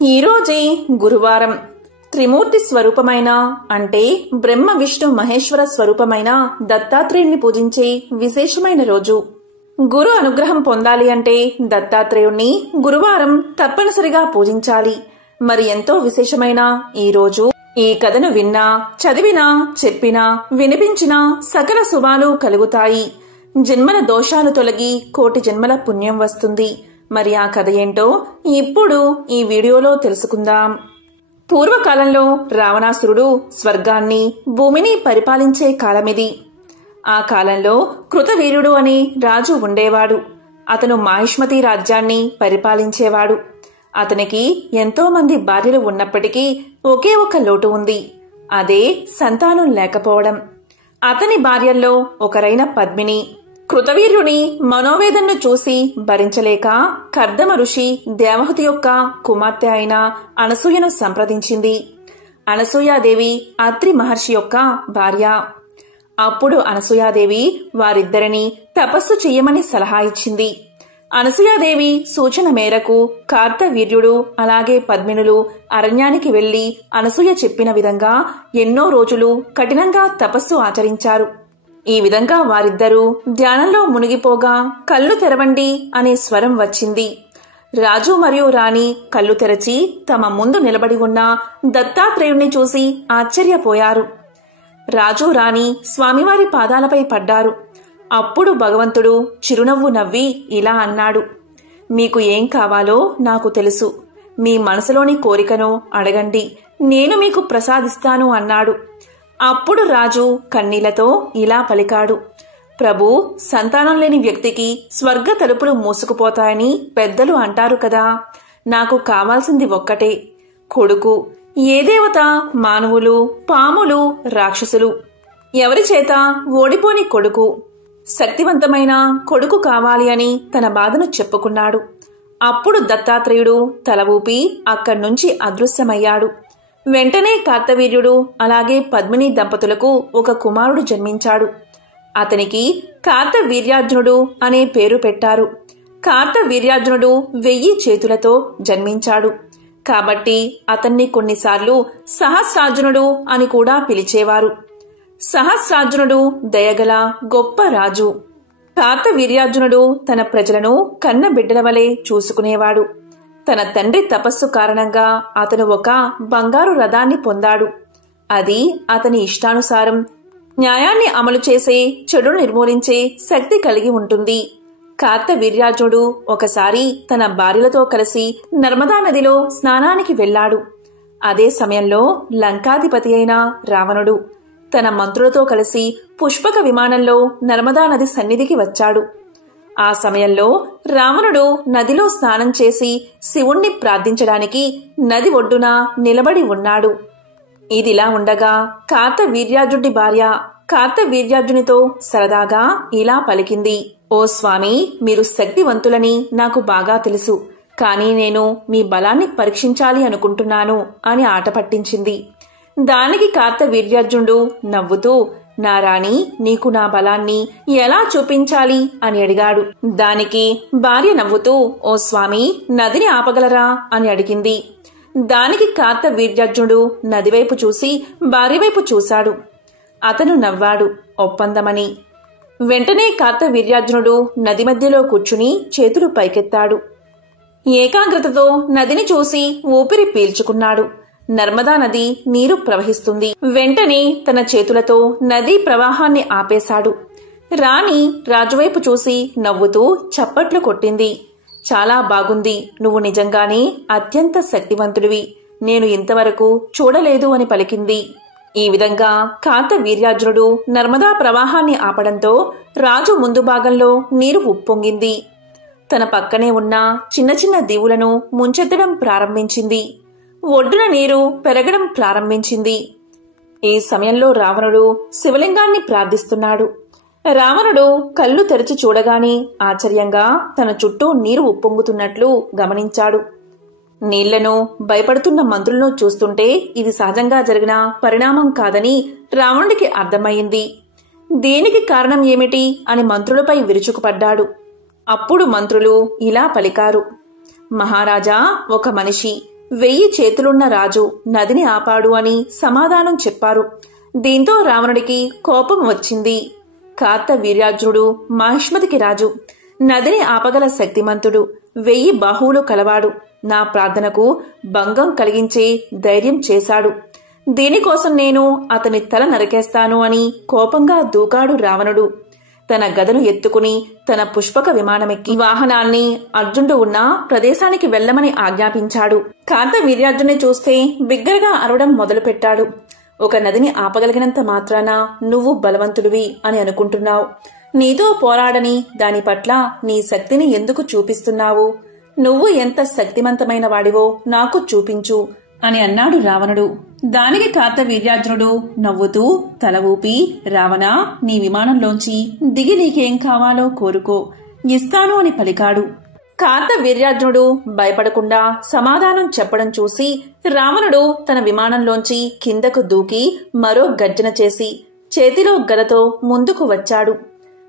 ఈరోజే గురువారం. త్రిమూర్తి స్వరూపమైన అంటే బ్రహ్మ విష్ణు మహేశ్వర స్వరూపమైన దత్తాత్రేయుణ్ణి పూజించే విశేషమైన రోజు. గురు అనుగ్రహం పొందాలి అంటే దత్తాత్రేయుణ్ణి గురువారం తప్పనిసరిగా పూజించాలి. మరి ఎంతో విశేషమైన ఈ రోజు ఈ కథను విన్నా, చదివినా, చెప్పినా, వినిపించినా సకల శుభాలు కలుగుతాయి. జన్మల దోషాలు తొలగి కోటి జన్మల పుణ్యం వస్తుంది. మరి ఆ కథ ఏంటో ఇప్పుడు ఈ వీడియోలో తెలుసుకుందాం. పూర్వకాలంలో రావణాసురుడు స్వర్గాన్ని, భూమిని పరిపాలించే కాలమిది. ఆ కాలంలో కృతవీర్యుడు అనే రాజు ఉండేవాడు. అతను మాహిష్మతి రాజ్యాన్ని పరిపాలించేవాడు. అతనికి ఎంతో మంది భార్యలు ఉన్నప్పటికీ ఒకే ఒక లోటు ఉంది. అదే సంతానం లేకపోవడం. అతని భార్యల్లో ఒకరైన పద్మిని కృతవీర్యుని మనోవేదనను చూసి భరించలేక కర్దమ ఋషి దేవహూతి యొక్క కుమార్తె అయిన అనసూయను సంప్రదించింది. అనసూయాదేవి అత్రి మహర్షి యొక్క భార్య. అప్పుడు అనసూయాదేవి వారిద్దరిని తపస్సు చెయ్యమని సలహా ఇచ్చింది. అనసూయాదేవి సూచన మేరకు కార్తవీర్యుడు అలాగే పద్మినులు అరణ్యానికి వెళ్లి అనసూయ చెప్పిన విధంగా ఎన్నో రోజులు కఠినంగా తపస్సు ఆచరించారు. ఈ విధంగా వారిద్దరూ ధ్యానంలో మునిగిపోగా కళ్ళు తెరవండి అనే స్వరం వచ్చింది. రాజు మరియు రాణి కళ్ళు తెరచి తమ ముందు నిలబడి ఉన్న దత్తాత్రేయుణ్ణి చూసి ఆశ్చర్యపోయారు. రాజు రాణి స్వామివారి పాదాలపై పడ్డారు. అప్పుడు భగవంతుడు చిరునవ్వు నవ్వి ఇలా అన్నాడు, మీకు ఏం కావాలో నాకు తెలుసు. మీ మనసులోని కోరికను అడగండి, నేను మీకు ప్రసాదిస్తాను అన్నాడు. అప్పుడు రాజు కన్నీళ్లతో ఇలా పలికాడు, ప్రభూ, సంతానం లేని వ్యక్తికి స్వర్గ తలుపులు మూసుకుపోతాయని పెద్దలు అంటారు కదా. నాకు కావాల్సింది ఒక్కటే, కొడుకు. ఏ దేవత, మానవులు, పాములు, రాక్షసులు ఎవరి చేత ఓడిపోని కొడుకు, శక్తివంతమైన కొడుకు కావాలి అని తన బాధను చెప్పుకున్నాడు. అప్పుడు దత్తాత్రేయుడు తల ఊపి అక్కడ్నుంచి అదృశ్యమయ్యాడు. వెంటనే కార్తవీర్యుడు అలాగే పద్మిని దంపతులకు ఒక కుమారుడు జన్మించాడు. అతనికి కార్తవీర్యార్జునుడు అనే పేరు పెట్టారు. కార్తవీర్యార్జునుడు 1000 చేతులతో జన్మించాడు. కాబట్టి అతన్ని కొన్నిసార్లు సహస్రార్జునుడు అని కూడా పిలిచేవారు. సహస్రార్జునుడు దయగల గొప్ప రాజు. కార్తవీర్యార్జునుడు తన ప్రజలను కన్న బిడ్డల వలె చూసుకునేవాడు. తన తండ్రి తపస్సు కారణంగా అతను ఒక బంగారు రథాన్ని పొందాడు. అది అతని ఇష్టానుసారం న్యాయాన్ని అమలు చేసే, చెడును నిర్మూలించే శక్తి కలిగి ఉంటుంది. కార్తవీర్యార్జునుడు ఒకసారి తన భార్యలతో కలిసి నర్మదా నదిలో స్నానానికి వెళ్లాడు. అదే సమయంలో లంకాధిపతి అయిన రావణుడు తన మంత్రులతో కలిసి పుష్పక విమానంలో నర్మదా నది సన్నిధికి వచ్చాడు. ఆ సమయంలో రావణుడు నదిలో స్నానం చేసి శివుణ్ణి ప్రార్థించడానికి నది ఒడ్డున నిలబడి ఉన్నాడు. ఇదిలా ఉండగా కార్తవీర్యార్జునుడి భార్య కార్తవీర్యార్జునితో సరదాగా ఇలా పలికింది, ఓ స్వామి, మీరు శక్తివంతులని నాకు బాగా తెలుసు. కానీ నేను మీ బలాన్ని పరీక్షించాలి అనుకుంటున్నాను అని ఆట పట్టించింది. దానికి కార్తవీర్యార్జునుడు నవ్వుతూ, నా రాణి, నీకు నా బలాన్ని ఎలా చూపించాలి అని అడిగాడు. దానికి భార్య నవ్వుతూ, ఓ స్వామి, నదిని ఆపగలరా అని అడిగింది. దానికి కార్తవీర్యార్జునుడు నదివైపు చూసి భార్యవైపు చూశాడు. అతను నవ్వాడు, ఒప్పందమని. వెంటనే కార్తవీర్యార్జునుడు నది మధ్యలో కూర్చుని చేతులు పైకెత్తాడు. ఏకాగ్రతతో నదిని చూసి ఊపిరి పీల్చుకున్నాడు. నర్మదా నది నీరు ప్రవహిస్తుంది. వెంటనే తన చేతులతో నదీ ప్రవాహాన్ని ఆపేశాడు. రాణి రాజువైపు చూసి నవ్వుతూ చప్పట్లు కొట్టింది. చాలా బాగుంది, నువ్వు నిజంగానే అత్యంత శక్తివంతుడివి, నేను ఇంతవరకు చూడలేదు అని పలికింది. ఈ విధంగా కార్తవీర్యార్జునుడు నర్మదా ప్రవాహాన్ని ఆపడంతో రాజు ముందు భాగంలో నీరు ఉప్పొంగింది. తన పక్కనే ఉన్న చిన్న చిన్న దీవులను ముంచెత్తడం ప్రారంభించింది. ఒడ్డున నీరు పెరగడం ప్రారంభించింది. ఈ సమయంలో రావణుడు శివలింగాన్ని ప్రార్థిస్తున్నాడు. రావణుడు కళ్ళు తెరిచి చూడగానే ఆశ్చర్యంగా తన చుట్టూ నీరు ఉప్పొంగుతున్నట్లు గమనించాడు. నీళ్లను భయపడుతున్న మంత్రులను చూస్తుంటే ఇది సహజంగా జరిగిన పరిణామం కాదని రావణుడికి అర్థమయ్యింది. దీనికి కారణం ఏమిటి అని మంత్రులపై విరుచుకుపడ్డాడు. అప్పుడు మంత్రులు ఇలా పలికారు, మహారాజా, ఒక మనిషి 1000 చేతులున్న రాజు నదిని ఆపాడు అని సమాధానం చెప్పారు. దీంతో రావణుడికి కోపం వచ్చింది. కార్తవీర్యార్జునుడు మహిష్మతికి రాజు, నదిని ఆపగల శక్తిమంతుడు, 1000 బాహువులు కలవాడు, నా ప్రార్థనకు భంగం కలిగించే ధైర్యం చేశాడు. దీనికోసం నేను అతని తల నరికేస్తాను అని కోపంగా దూకాడు రావణుడు. తన గదను ఎత్తుకుని తన పుష్పక విమానమెక్కి వాహనాన్ని అర్జునుడు ఉన్న ప్రదేశానికి వెళ్లమని ఆజ్ఞాపించాడు. కార్తవీర్యార్జునుని చూస్తే బిగ్గరగా అరవడం మొదలుపెట్టాడు. ఒక నదిని ఆపగలిగినంత మాత్రాన నువ్వు బలవంతుడివి అని అనుకుంటున్నావు. నీతో పోరాడని దాని పట్ల నీ శక్తిని ఎందుకు చూపిస్తున్నావు? నువ్వు ఎంత శక్తిమంతమైన వాడివో నాకు చూపించు అని అన్నాడు రావణుడు. దానికి కార్తవీర్యార్జునుడు నవ్వుతూ తల ఊపి, రావణా, నీ విమానంలోంచి దిగి నీకేం కావాలో కోరుకో, ఇస్తాను అని పలికాడు. కార్తవీర్యార్జునుడు భయపడకుండా సమాధానం చెప్పడం చూసి రావణుడు తన విమానంలోంచి కిందకు దూకి మరో గర్జన చేసి చేతిలో గదతో ముందుకు వచ్చాడు.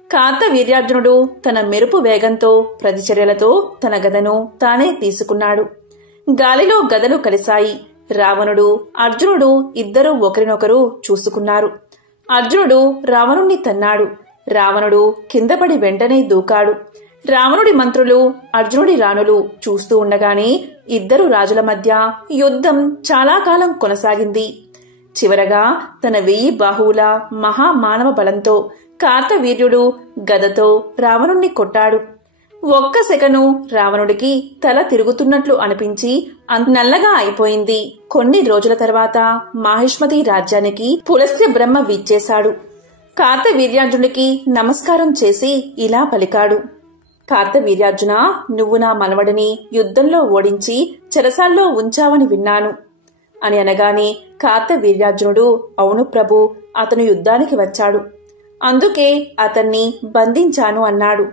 కార్తవీర్యార్జునుడు తన మెరుపు వేగంతో ప్రతిచర్యలతో తన గదను తానే తీసుకున్నాడు. గాలిలో గదలు కలిశాయి. రావణుడు, అర్జునుడు ఇద్దరూ ఒకరినొకరు చూసుకున్నారు. అర్జునుడు రావణుణ్ణి తన్నాడు. రావణుడు కిందపడి వెంటనే దూకాడు. రావణుడి మంత్రులు, అర్జునుడి రాణులు చూస్తూ ఉండగానే ఇద్దరు రాజుల మధ్య యుద్ధం చాలా కాలం కొనసాగింది. చివరగా తన 1000 బాహువుల మహామానవ బలంతో కార్తవీర్యుడు గదతో రావణుణ్ణి కొట్టాడు. ఒక్క సెకను రావణుడికి తల తిరుగుతున్నట్లు అనిపించి నల్లగా అయిపోయింది. కొన్ని రోజుల తర్వాత మాహిష్మతి రాజ్యానికి పులస్త్య బ్రహ్మ విచ్చేశాడు. కార్తవీర్యార్జునుడికి నమస్కారం చేసి ఇలా పలికాడు. కార్తవీర్యార్జున, నువ్వు నా మనవడిని యుద్ధంలో ఓడించి చెరసాల్లో ఉంచావని విన్నాను అని అనగానే కార్తవీర్యార్జునుడు, అవును ప్రభు, అతను యుద్ధానికి వచ్చాడు, అందుకే అతన్ని బంధించాను అన్నాడు.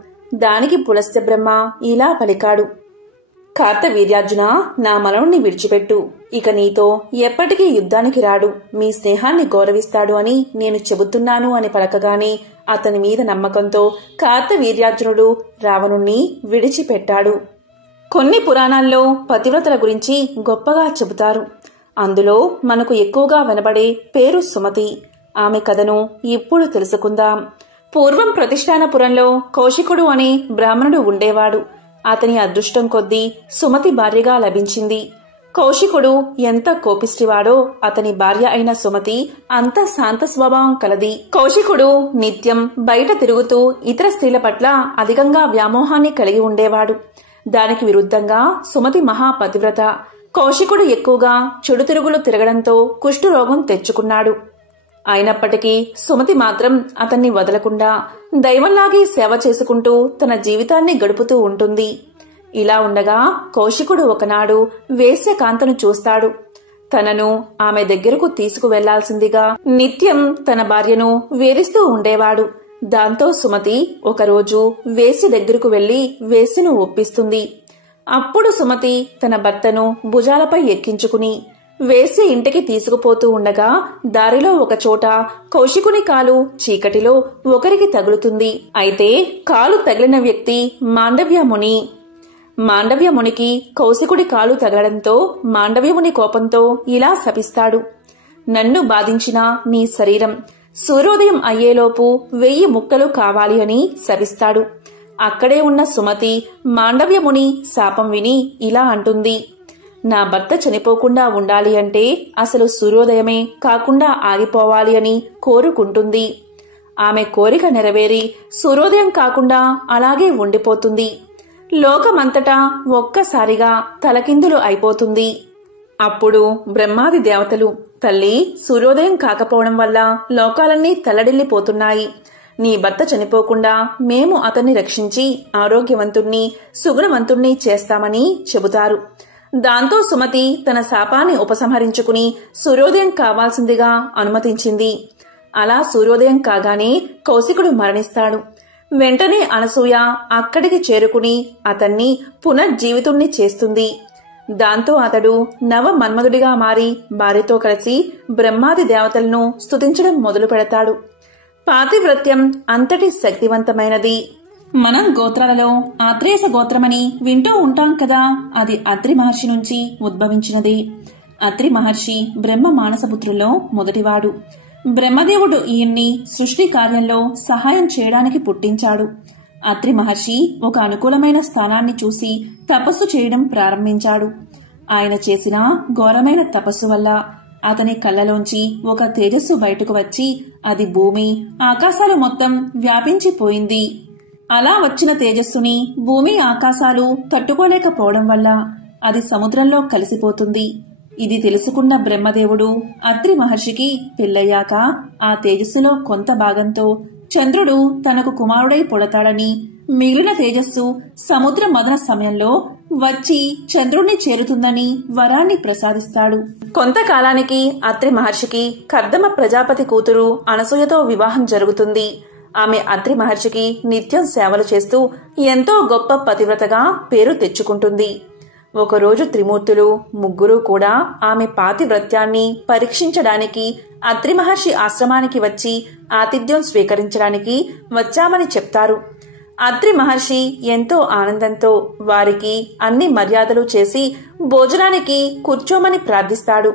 దానికి పులస్త్య బ్రహ్మ ఇలా పలికాడు. కార్తవీర్యార్జున, నా మనవుణ్ణి విడిచిపెట్టు. ఇక నీతో ఎప్పటికీ యుద్ధానికి రాడు, మీ స్నేహాన్ని గౌరవిస్తాడు అని నేను చెబుతున్నాను అని పలకగానే అతని మీద నమ్మకంతో కార్తవీర్యార్జునుడు రావణుణ్ణి విడిచిపెట్టాడు. కొన్ని పురాణాల్లో పతివ్రతల గురించి గొప్పగా చెబుతారు. అందులో మనకు ఎక్కువగా వినబడే పేరు సుమతి. ఆమె కథను ఇప్పుడు తెలుసుకుందాం. పూర్వం ప్రతిష్టానపురంలో కౌశికుడు అనే బ్రాహ్మణుడు ఉండేవాడు. అతని అదృష్టం కొద్దీ సుమతి భార్యగా లభించింది. కౌశికుడు ఎంత కోపిష్టివాడో అతని భార్య అయిన సుమతి అంత శాంత స్వభావం కలది. కౌశికుడు నిత్యం బయట తిరుగుతూ ఇతర స్త్రీల పట్ల అధికంగా వ్యామోహాన్ని కలిగి ఉండేవాడు. దానికి విరుద్ధంగా సుమతి మహాపతివ్రత. కౌశికుడు ఎక్కువగా చెడు తిరుగులు తిరగడంతో కుష్ఠరోగం తెచ్చుకున్నాడు. అయినప్పటికీ సుమతి మాత్రం అతన్ని వదలకుండా దైవంలాగే సేవ చేసుకుంటూ తన జీవితాన్ని గడుపుతూ ఉంటుంది. ఇలా ఉండగా కౌశికుడు ఒకనాడు వేశ్యకాంతను చూస్తాడు. తనను ఆమె దగ్గరకు తీసుకువెళ్లాల్సిందిగా నిత్యం తన భార్యను వేధిస్తూ ఉండేవాడు. దాంతో సుమతి ఒకరోజు వేశ్య దగ్గరకు వెళ్లి వేశ్యను ఒప్పిస్తుంది. అప్పుడు సుమతి తన భర్తను భుజాలపై ఎక్కించుకుని వేశ్య ఇంటికి తీసుకుపోతూ ఉండగా దారిలో ఒకచోట కౌశికుని కాలు చీకటిలో ఒకరికి తగులుతుంది. అయితే కాలు తగిలిన వ్యక్తి మాండవ్యముని. మాండవ్యమునికి కౌశికుడి కాలు తగలడంతో మాండవ్యముని కోపంతో ఇలా శపిస్తాడు. నన్ను బాధించిన నీ శరీరం సూర్యోదయం అయ్యేలోపు 1000 ముక్కలు కావాలి అని శపిస్తాడు. అక్కడే ఉన్న సుమతి మాండవ్యముని శాపం విని ఇలా అంటుంది. నా భర్త చనిపోకుండా ఉండాలి అంటే అసలు సూర్యోదయమే కాకుండా ఆగిపోవాలి అని కోరుకుంటుంది. ఆమె కోరిక నెరవేరి సూర్యోదయం కాకుండా అలాగే ఉండిపోతుంది. లోకమంతటా ఒక్కసారిగా తలకిందులు అయిపోతుంది. అప్పుడు బ్రహ్మాది దేవతలు, తల్లి, సూర్యోదయం కాకపోవడం వల్ల లోకాలన్నీ తల్లడిల్లిపోతున్నాయి. నీ భర్త చనిపోకుండా మేము అతన్ని రక్షించి ఆరోగ్యవంతుణ్ణి సుగుణవంతుణ్ణి చేస్తామని చెబుతారు. దాంతో సుమతి తన శాపాన్ని ఉపసంహరించుకుని సూర్యోదయం కావాల్సిందిగా అనుమతించింది. అలా సూర్యోదయం కాగానే కౌశికుడు మరణిస్తాడు. వెంటనే అనసూయ అక్కడికి చేరుకుని అతన్ని పునర్జీవితుణ్ణి చేస్తుంది. దాంతో అతడు నవ మన్మధుడిగా మారి భార్యతో కలిసి బ్రహ్మాది దేవతలను స్తుతించడం మొదలు పెడతాడు. పాతివ్రత్యం అంతటి శక్తివంతమైనది. మనం గోత్రాలలో ఆత్రేయస గోత్రమని వింటూ ఉంటాం కదా, అది అత్రి మహర్షి నుంచి ఉద్భవించినది. అత్రి మహర్షి బ్రహ్మ మానసపుత్రుల్లో మొదటివాడు. బ్రహ్మదేవుడు ఈయన్ని సృష్టి కార్యంలో సహాయం చేయడానికి పుట్టించాడు. అత్రి మహర్షి ఒక అనుకూలమైన స్థానాన్ని చూసి తపస్సు చేయడం ప్రారంభించాడు. ఆయన చేసిన ఘోరమైన తపస్సు వల్ల అతని కళ్ళలోంచి ఒక తేజస్సు బయటకు వచ్చి అది భూమి ఆకాశాలు మొత్తం వ్యాపించిపోయింది. అలా వచ్చిన తేజస్సుని భూమి ఆకాశాలు తట్టుకోలేకపోవడం వల్ల అది సముద్రంలో కలిసిపోతుంది. ఇది తెలుసుకున్న బ్రహ్మదేవుడు అత్రి మహర్షికి పెళ్ళయ్యాక ఆ తేజస్సులో కొంత భాగంతో చంద్రుడు తనకు కుమారుడై పుడతాడని, మిగిలిన తేజస్సు సముద్ర మదన సమయంలో వచ్చి చంద్రుణ్ణి చేరుతుందని వరాన్ని ప్రసాదిస్తాడు. కొంతకాలానికి అత్రి మహర్షికి కర్దమ ప్రజాపతి కూతురు అనసూయతో వివాహం జరుగుతుంది. ఆమె అత్రి మహర్షికి నిత్యం సేవలు చేస్తూ ఎంతో గొప్ప పతివ్రతగా పేరు తెచ్చుకుంటుంది. ఒకరోజు త్రిమూర్తులు ముగ్గురు కూడా ఆమె పాతివ్రత్యాన్ని పరీక్షించడానికి అత్రి మహర్షి ఆశ్రమానికి వచ్చి ఆతిథ్యం స్వీకరించడానికి వచ్చామని చెప్తారు. అత్రి మహర్షి ఎంతో ఆనందంతో వారికి అన్ని మర్యాదలు చేసి భోజనానికి కూర్చోమని ప్రార్థిస్తాడు.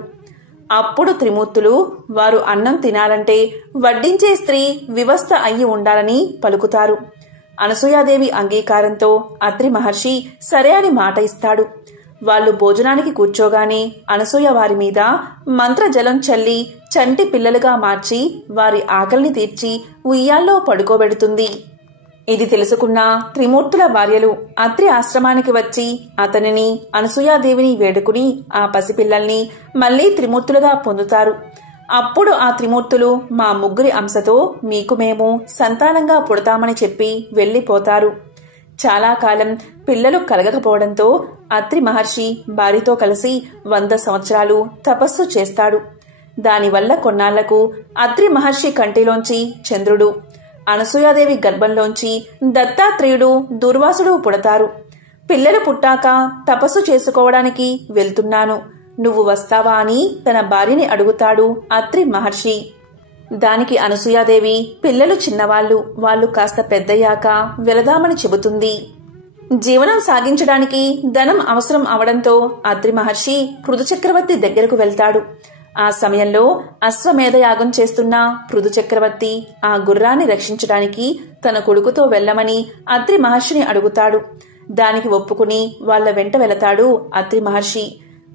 అప్పుడు త్రిమూర్తులు వారు అన్నం తినాలంటే వడ్డించే స్త్రీ వివస్థ అయ్యి ఉండాలని పలుకుతారు. అనసూయాదేవి అంగీకారంతో అత్రి మహర్షి సరే అని మాట ఇస్తాడు. వాళ్లు భోజనానికి కూర్చోగానే అనసూయ వారి మీద మంత్రజలం చల్లి చంటి పిల్లలుగా మార్చి వారి ఆకలిని తీర్చి ఉయ్యాల్లో పడుకోబెడుతుంది. ఇది తెలుసుకున్న త్రిమూర్తుల భార్యలు అత్రి ఆశ్రమానికి వచ్చి అతనిని అనసూయాదేవిని వేడుకుని ఆ పసిపిల్లల్ని మళ్లీ త్రిమూర్తులుగా పొందుతారు. అప్పుడు ఆ త్రిమూర్తులు మా ముగ్గురి అంశతో మీకు మేము సంతానంగా పుడతామని చెప్పి వెళ్లిపోతారు. చాలా కాలం పిల్లలు కలగకపోవడంతో అత్రి మహర్షి భార్యతో కలిసి 100 సంవత్సరాలు తపస్సు చేస్తాడు. దానివల్ల కొన్నాళ్లకు అత్రి మహర్షి కంటిలోంచి చంద్రుడు, అనసూయాదేవి గర్భంలోంచి దత్తాత్రేయుడు, దుర్వాసుడు పుడతారు. పిల్లలు పుట్టాక తపస్సు చేసుకోవడానికి వెళ్తున్నాను, నువ్వు వస్తావా అని తన భార్యని అడుగుతాడు అత్రి మహర్షి. దానికి అనసూయాదేవి పిల్లలు చిన్నవాళ్లు, వాళ్ళు కాస్త పెద్దయ్యాక వెళదామని చెబుతుంది. జీవనం సాగించడానికి ధనం అవసరం అవడంతో అత్రి మహర్షి పృథు చక్రవర్తి దగ్గరకు వెళ్తాడు. ఆ సమయంలో అశ్వమేధయాగం చేస్తున్న పృథు చక్రవర్తి ఆ గుర్రాన్ని రక్షించడానికి తన కొడుకుతో వెళ్లమని అత్రి మహర్షిని అడుగుతాడు. దానికి ఒప్పుకుని వాళ్ల వెంట వెళతాడు అత్రి మహర్షి.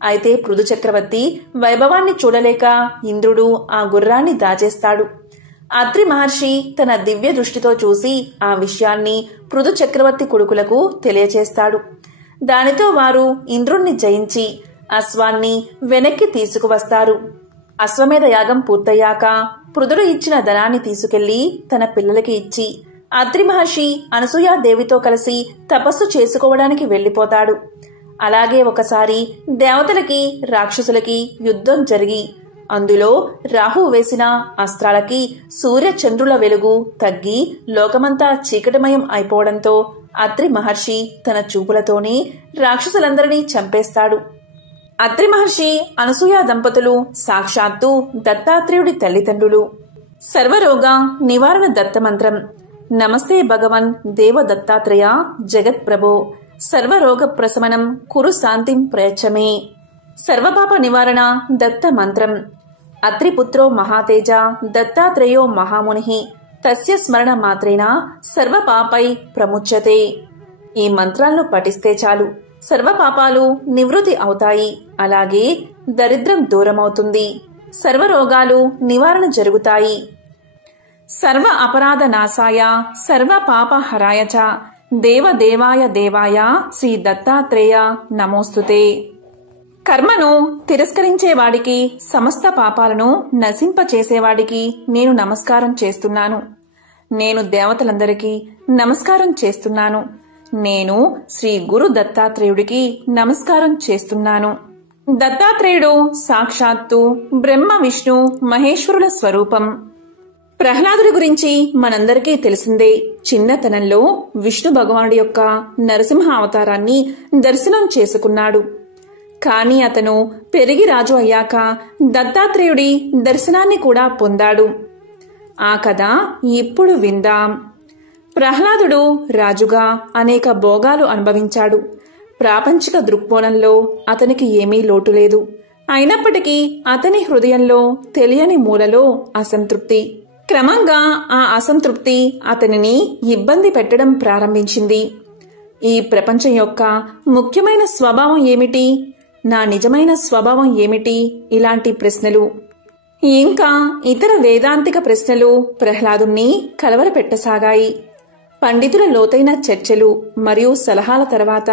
అయితే పృథు చక్రవర్తి వైభవాన్ని చూడలేక ఇంద్రుడు ఆ గుర్రాన్ని దాచేస్తాడు. అత్రి మహర్షి తన దివ్య దృష్టితో చూసి ఆ విషయాన్ని పృథు చక్రవర్తి కొడుకులకు తెలియచేస్తాడు. దానితో వారు ఇంద్రుణ్ణి జయించి అశ్వాన్ని వెనక్కి తీసుకువస్తారు. అశ్వమేధ యాగం పూర్తయ్యాక పృథుడు ఇచ్చిన ధనాన్ని తీసుకెళ్లి తన పిల్లలకి ఇచ్చి అత్రి మహర్షి అనసూయాదేవితో కలిసి తపస్సు చేసుకోవడానికి వెళ్లిపోతాడు. అలాగే ఒకసారి దేవతలకి రాక్షసులకి యుద్ధం జరిగి అందులో రాహు వేసిన అస్త్రాలకి సూర్య చంద్రుల వెలుగు తగ్గి లోకమంతా చీకటిమయం అయిపోవడంతో అత్రి మహర్షి తన చూపులతోనే రాక్షసులందరినీ చంపేస్తాడు. అత్రి మహర్షి అనసూయ దంపతులు సాక్షాత్తు దత్తాత్రేయుడి తల్లిదండ్రులు. సర్వరోగ నివారణ దత్తమంత్రం. నమస్తే భగవన్ దేవ దత్తాత్రేయ జగత్ప్రభో సర్వరోగ ప్రశమనం కురు శాంతిం ప్రయచ్చమే. సర్వపాప నివారణ దత్త మంత్రం. అత్రిపుత్రో మహాతేజ దత్తాత్రేయో మహాముని తస్య స్మరణ మాత్రేన సర్వపాపై ప్రముచ్యతే. ఈ మంత్రాలను పఠిస్తే చాలు సర్వపాపాలు నివృత్తి అవుతాయి. అలాగే దరిద్రం దూరమవుతుంది, సర్వరోగాలు నివారణ జరుగుతాయి. సర్వ అపరాధ నాశాయ సర్వ పాప హరాయ చ దేవదేవాయ దేవాయ శ్రీ దత్తాత్రేయ నమోస్తుతే. కర్మను తిరస్కరించేవాడికి, సమస్త పాపాలను నశింపచేసేవాడికి నేను నమస్కారం చేస్తున్నాను. నేను దేవతలందరికీ నమస్కారం చేస్తున్నాను. నేను శ్రీ గురు దత్తాత్రేయుడికి నమస్కారం చేస్తున్నాను. దత్తాత్రేయుడు సాక్షాత్తు బ్రహ్మ విష్ణు మహేశ్వరుల స్వరూపం. ప్రహ్లాదుడి గురించి మనందరికీ తెలిసిందే. చిన్నతనంలో విష్ణు భగవానుడి యొక్క నరసింహ అవతారాన్ని దర్శనం చేసుకున్నాడు. కాని అతను పెరిగి రాజు అయ్యాక దత్తాత్రేయుడి దర్శనాన్ని కూడా పొందాడు. ఆ కథ ఇప్పుడు విందాం. ప్రహ్లాదుడు రాజుగా అనేక భోగాలు అనుభవించాడు. ప్రాపంచిక దృక్కోణంలో అతనికి ఏమీ లోటు లేదు. అయినప్పటికీ అతని హృదయంలో తెలియని మూలలో అసంతృప్తి. క్రమంగా ఆ అసంతృప్తి అతనిని ఇబ్బంది పెట్టడం ప్రారంభించింది. ఈ ప్రపంచం యొక్క ముఖ్యమైన స్వభావం ఏమిటి? నా నిజమైన స్వభావం ఏమిటి? ఇలాంటి ప్రశ్నలు, ఇంకా ఇతర వేదాంతిక ప్రశ్నలు ప్రహ్లాదుణ్ణి కలవరపెట్టసాగాయి. పండితుల లోతైన చర్చలు మరియు సలహాల తర్వాత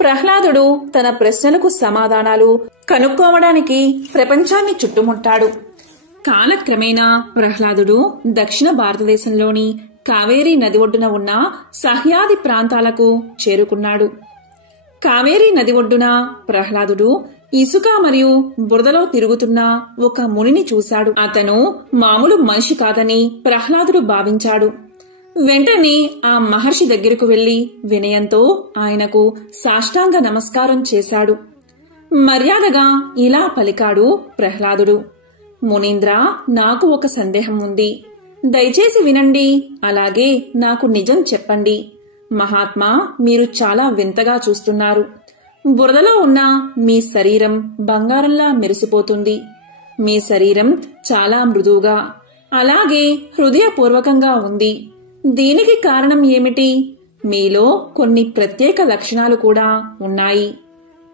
ప్రహ్లాదుడు తన ప్రశ్నలకు సమాధానాలు కనుక్కోవడానికి ప్రపంచాన్ని చుట్టుముట్టాడు. కాలక్రమేణా ప్రహ్లాదుడు దక్షిణ భారతదేశంలోని కావేరీ నది ఒడ్డున ఉన్న సహ్యాది ప్రాంతాలకు చేరుకున్నాడు. కావేరీ నది ఒడ్డున ప్రహ్లాదుడు ఇసుక మరియు బురదలో తిరుగుతున్న ఒక మునిని చూశాడు. అతను మామూలు మనిషి కాదని ప్రహ్లాదుడు భావించాడు. వెంటనే ఆ మహర్షి దగ్గరకు వెళ్లి వినయంతో ఆయనకు సాష్టాంగ నమస్కారం చేశాడు. మర్యాదగా ఇలా పలికాడు ప్రహ్లాదుడు, మునీంద్ర, నాకు ఒక సందేహం ఉంది. దయచేసి వినండి, అలాగే నాకు నిజం చెప్పండి. మహాత్మా, మీరు చాలా వింతగా చూస్తున్నారు. బురదలో ఉన్న మీ శరీరం బంగారంలా మెరిసిపోతుంది. మీ శరీరం చాలా మృదువుగా, అలాగే హృదయపూర్వకంగా ఉంది. దీనికి కారణం ఏమిటి? మీలో కొన్ని ప్రత్యేక లక్షణాలు కూడా ఉన్నాయి.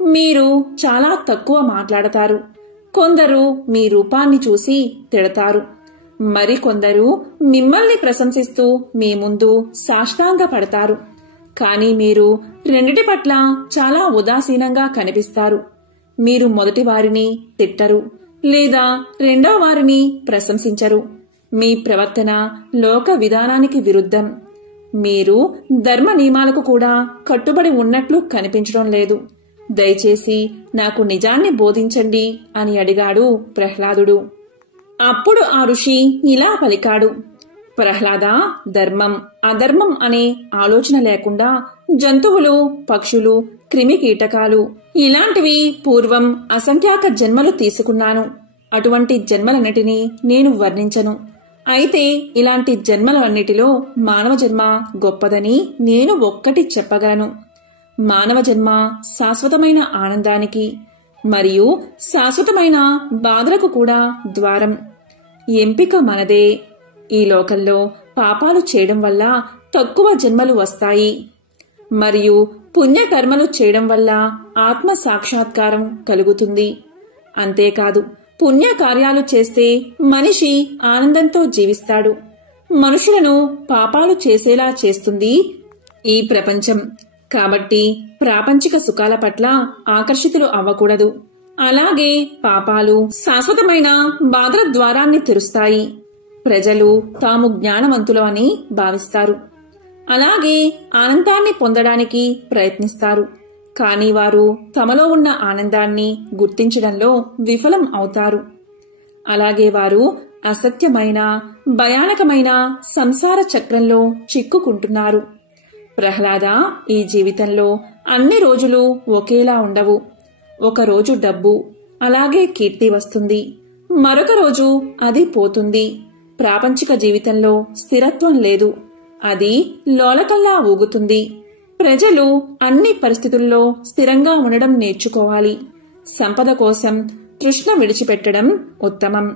మీరు చాలా తక్కువ మాట్లాడతారు. కొందరు మీ రూపాన్ని చూసి తిడతారు. మరికొందరు మిమ్మల్ని ప్రశంసిస్తూ మీ ముందు సాష్టాంగ పడతారు. కానీ మీరు రెండిటి పట్ల చాలా ఉదాసీనంగా కనిపిస్తారు. మీరు మొదటి వారిని తిట్టరు లేదా రెండో వారిని ప్రశంసించరు. మీ ప్రవర్తన లోక విధానానికి విరుద్ధం. మీరు ధర్మ నియమాలకు కూడా కట్టుబడి ఉన్నట్లు కనిపించడం లేదు. దయచేసి నాకు నిజాన్ని బోధించండి అని అడిగాడు ప్రహ్లాదుడు. అప్పుడు ఆ ఋషి ఇలా పలికాడు, ప్రహ్లాద, ధర్మం అధర్మం అనే ఆలోచన లేకుండా జంతువులు, పక్షులు, క్రిమి కీటకాలు ఇలాంటివి పూర్వం అసంఖ్యాక జన్మలు తీసుకున్నాను. అటువంటి జన్మలన్నిటినీ నేను వర్ణించను. అయితే ఇలాంటి జన్మలన్నిటిలో మానవ జన్మ గొప్పదని నేను ఒక్కటి చెప్పగలను. మానవ జన్మ శాశ్వతమైన ఆనందానికి మరియు శాశ్వతమైన బాధలకు కూడా ద్వారం. ఎంపిక మనదే. ఈ లోకంలో పాపాలు చేయడం వల్ల తక్కువ జన్మలు వస్తాయి మరియు పుణ్యకర్మలు చేయడం వల్ల ఆత్మ సాక్షాత్కారం కలుగుతుంది. అంతేకాదు, పుణ్యకార్యాలు చేస్తే మనిషి ఆనందంతో జీవిస్తాడు. మనుషులను పాపాలు చేసేలా చేస్తుంది ఈ ప్రపంచం. కాబట్టి ప్రాపంచిక సుఖాల పట్ల ఆకర్షితులు అవ్వకూడదు. అలాగే పాపాలు శాశ్వతమైన బాధల ద్వారాన్ని తెరుస్తాయి. ప్రజలు తాము జ్ఞానవంతులు అని భావిస్తారు. అలాగే ఆనందాన్ని పొందడానికి ప్రయత్నిస్తారు. కానీ వారు తమలో ఉన్న ఆనందాన్ని గుర్తించడంలో విఫలం అవుతారు. అలాగే వారు అసత్యమైన, భయానకమైన సంసార చక్రంలో చిక్కుకుంటున్నారు. ప్రహ్లాద, ఈ జీవితంలో అన్ని రోజులు ఒకేలా ఉండవు. ఒకరోజు డబ్బు, అలాగే కీర్తి వస్తుంది. మరొక రోజు అది పోతుంది. ప్రాపంచిక జీవితంలో స్థిరత్వం లేదు. అది లోలకల్లా ఊగుతుంది. ప్రజలు అన్ని పరిస్థితుల్లో స్థిరంగా ఉండడం నేర్చుకోవాలి. సంపద కోసం తృష్ణ విడిచిపెట్టడం ఉత్తమం.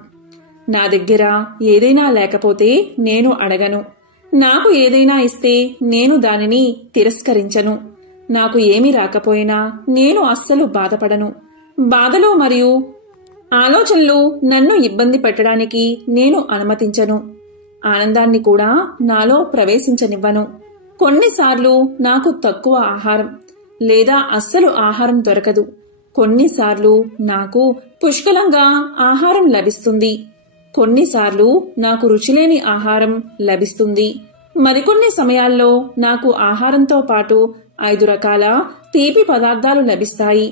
నా దగ్గర ఏదైనా లేకపోతే నేను అడగను. నాకు ఏదైనా ఇస్తే నేను దానిని తిరస్కరించను. నాకు ఏమీ రాకపోయినా నేను అస్సలు బాధపడను. బాధలు మరియు ఆలోచనలు నన్ను ఇబ్బంది పెట్టడానికి నేను అనుమతించను. ఆనందాన్ని కూడా నాలో ప్రవేశించనివ్వను. కొన్నిసార్లు నాకు తక్కువ ఆహారం లేదా అస్సలు ఆహారం దొరకదు. కొన్నిసార్లు నాకు పుష్కలంగా ఆహారం లభిస్తుంది. కొన్నిసార్లు నాకు రుచిలేని ఆహారం లభిస్తుంది. మరికొన్ని సమయాల్లో నాకు ఆహారంతో పాటు 5 రకాల తీపి పదార్థాలు లభిస్తాయి.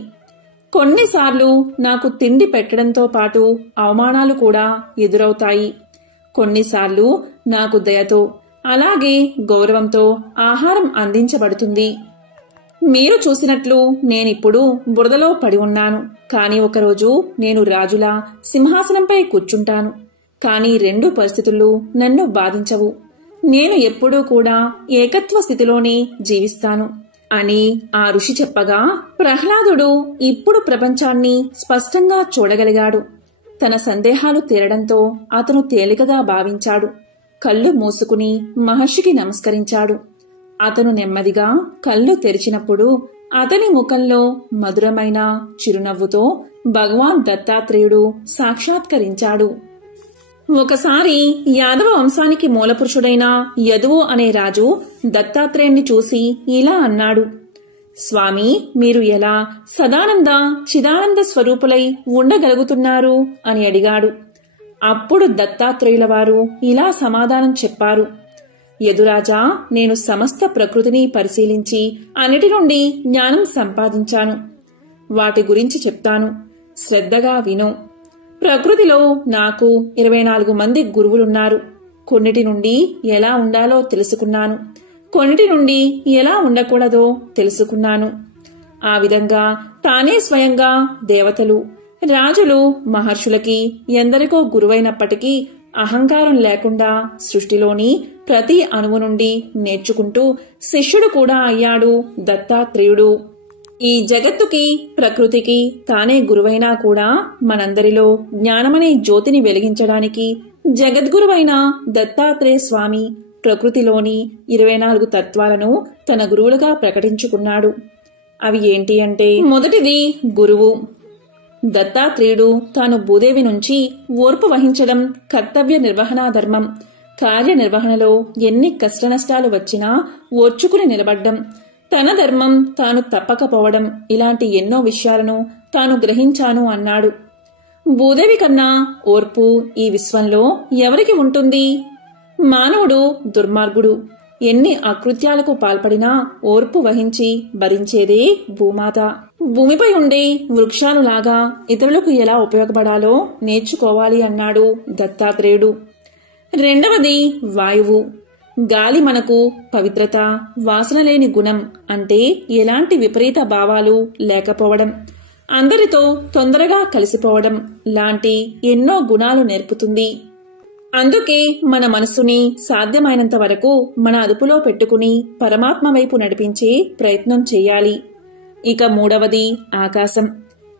కొన్నిసార్లు నాకు తిండి పెట్టడంతో పాటు అవమానాలు కూడా ఎదురవుతాయి. కొన్నిసార్లు నాకు దయతో, అలాగే గౌరవంతో ఆహారం అందించబడుతుంది. మీరు చూసినట్లు నేనిప్పుడు బురదలో పడి ఉన్నాను. కాని ఒకరోజు నేను రాజులా సింహాసనంపై కూర్చుంటాను. కాని 2 పరిస్థితులు నన్ను బాధించవు. నేను ఎప్పుడూ కూడా ఏకత్వ స్థితిలోనే జీవిస్తాను అని ఆ ఋషి చెప్పగా ప్రహ్లాదుడు ఇప్పుడు ప్రపంచాన్ని స్పష్టంగా చూడగలిగాడు. తన సందేహాలు తీరడంతో అతను తేలికగా భావించాడు. కళ్ళు మూసుకుని మహర్షికి నమస్కరించాడు. అతను నెమ్మదిగా కళ్ళు తెరిచినప్పుడు అతని ముఖంలో మధురమైన చిరునవ్వుతో భగవాన్ దత్తాత్రేయుడు సాక్షాత్కరించాడు. ఒకసారి యాదవ వంశానికి మూలపురుషుడైన యదువు అనే రాజు దత్తాత్రేయుణ్ణి చూసి ఇలా అన్నాడు, స్వామి, మీరు ఎలా సదానంద చిదానంద స్వరూపులై ఉండగలుగుతున్నారు అని అడిగాడు. అప్పుడు దత్తాత్రేయుల వారు ఇలా సమాధానం చెప్పారు, యదురాజా, నేను సమస్త ప్రకృతిని పరిశీలించి అన్నిటి నుండి జ్ఞానం సంపాదించాను. వాటి గురించి చెప్తాను, శ్రద్ధగా విను. ప్రకృతిలో నాకు 24 మంది గురువులున్నారు. కొన్నిటి నుండి ఎలా ఉండాలో తెలుసుకున్నాను, కొన్నిటి నుండి ఎలా ఉండకూడదో తెలుసుకున్నాను. ఆ విధంగా తానే స్వయంగా దేవతలు, రాజులు, మహర్షులకి ఎందరికో గురువైనప్పటికీ అహంకారం లేకుండా సృష్టిలోని ప్రతి అణువు నుండి నేర్చుకుంటూ శిష్యుడు కూడా అయ్యాడు దత్తాత్రేయుడు. ఈ జగత్తుకి, ప్రకృతికి తానే గురువైనా కూడా మనందరిలో జ్ఞానమనే జ్యోతిని వెలిగించడానికి జగద్గురువైన దత్తాత్రేయ స్వామి ప్రకృతిలోని 24 తత్వాలను తన గురువులుగా ప్రకటించుకున్నాడు. అవి ఏంటి అంటే, మొదటిది గురువు. దత్తాత్రేయుడు తాను భూదేవి నుంచి ఓర్పు వహించడం కర్తవ్య నిర్వహణా ధర్మం, కార్యనిర్వహణలో ఎన్ని కష్టనష్టాలు వచ్చినా ఓర్చుకుని నిలబడ్డం, తన ధర్మం తాను తప్పకపోవడం, ఇలాంటి ఎన్నో విషయాలను తాను గ్రహించాను అన్నాడు. భూదేవి కన్నా ఓర్పు ఈ విశ్వంలో ఎవరికి ఉంటుంది? మానవుడు దుర్మార్గుడు. ఎన్ని అకృత్యాలకు పాల్పడినా ఓర్పు వహించి భరించేదే భూమాత. భూమిపై ఉండే వృక్షాలులాగా ఇతరులకు ఎలా ఉపయోగపడాలో నేర్చుకోవాలి అన్నాడు దత్తాత్రేయుడు. రెండవది వాయువు. గాలి మనకు పవిత్రత, వాసన లేని గుణం, అంటే ఎలాంటి విపరీత భావాలు లేకపోవడం, అందరితో తొందరగా కలిసిపోవడం లాంటి ఎన్నో గుణాలు నేర్పుతుంది. అందుకే మన మనస్సుని సాధ్యమైనంత వరకు మన అదుపులో పెట్టుకుని పరమాత్మ వైపు నడిపించే ప్రయత్నం చేయాలి. ఇక మూడవది ఆకాశం.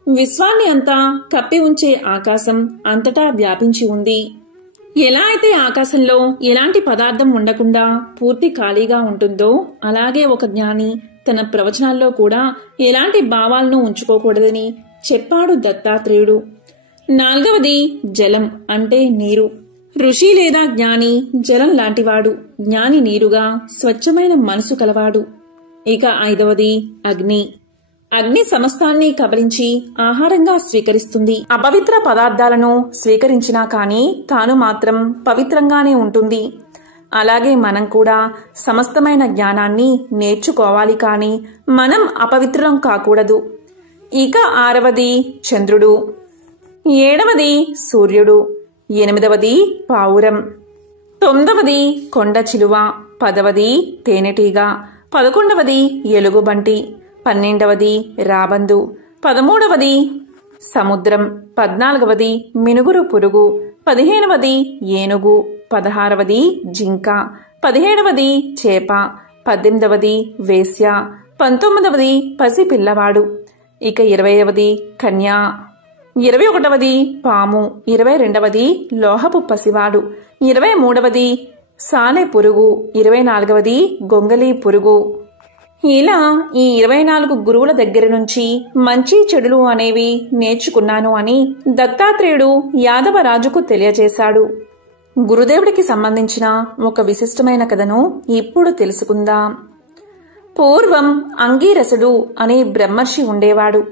విశ్వాన్ని అంతా కప్పి ఉంచే ఆకాశం అంతటా వ్యాపించి ఉంది. ఎలా అయితే ఆకాశంలో ఎలాంటి పదార్థం ఉండకుండా పూర్తి ఖాళీగా ఉంటుందో, అలాగే ఒక జ్ఞాని తన ప్రవచనాల్లో కూడా ఎలాంటి భావాలను ఉంచుకోకూడదని చెప్పాడు దత్తాత్రేయుడు. నాలుగవది జలం, అంటే నీరు. ఋషి లేదా జ్ఞాని జలం లాంటివాడు, జ్ఞాని నీరుగా స్వచ్ఛమైన మనసు కలవాడు. ఇక ఐదవది అగ్ని. అగ్ని సమస్తాన్ని కబలించి ఆహారంగా స్వీకరిస్తుంది. అపవిత్ర పదార్థాలను స్వీకరించినా కాని తాను మాత్రం పవిత్రంగానే ఉంటుంది. అలాగే మనం కూడా సమస్తమైన జ్ఞానాన్ని నేర్చుకోవాలి, కాని మనం అపవిత్రం కాకూడదు. ఇక ఆరవది చంద్రుడు, ఏడవది సూర్యుడు, ఎనిమిదవది పావురం, తొమ్మిదవది కొండ చిలువ, 10వది తేనెటీగ, 11వది ఎలుగుబంటి, 12వది రాబందు, 13వది సముద్రం, 14వది మినుగురు పురుగు, 15వది ఏనుగు, 16వది జింక, 17వది చేప, 18వది వేశ్య, 19వది పసిపిల్లవాడు. ఇక 20వది కన్య, 21వది పాము, 22వది లోహపు పసివాడు, 23వది సాలె పురుగు, 24వది గొంగలి పురుగు. ఇలా ఈ 24 గురువుల దగ్గర నుంచి మంచి చెడులు అనేవి నేర్చుకున్నాను అని దత్తాత్రేయుడు యాదవరాజుకు తెలియజేశాడు. గురుదేవుడికి సంబంధించిన ఒక విశిష్టమైన కథను ఇప్పుడు తెలుసుకుందాం. పూర్వం అంగీరసుడు అనే బ్రహ్మర్షి ఉండేవాడు.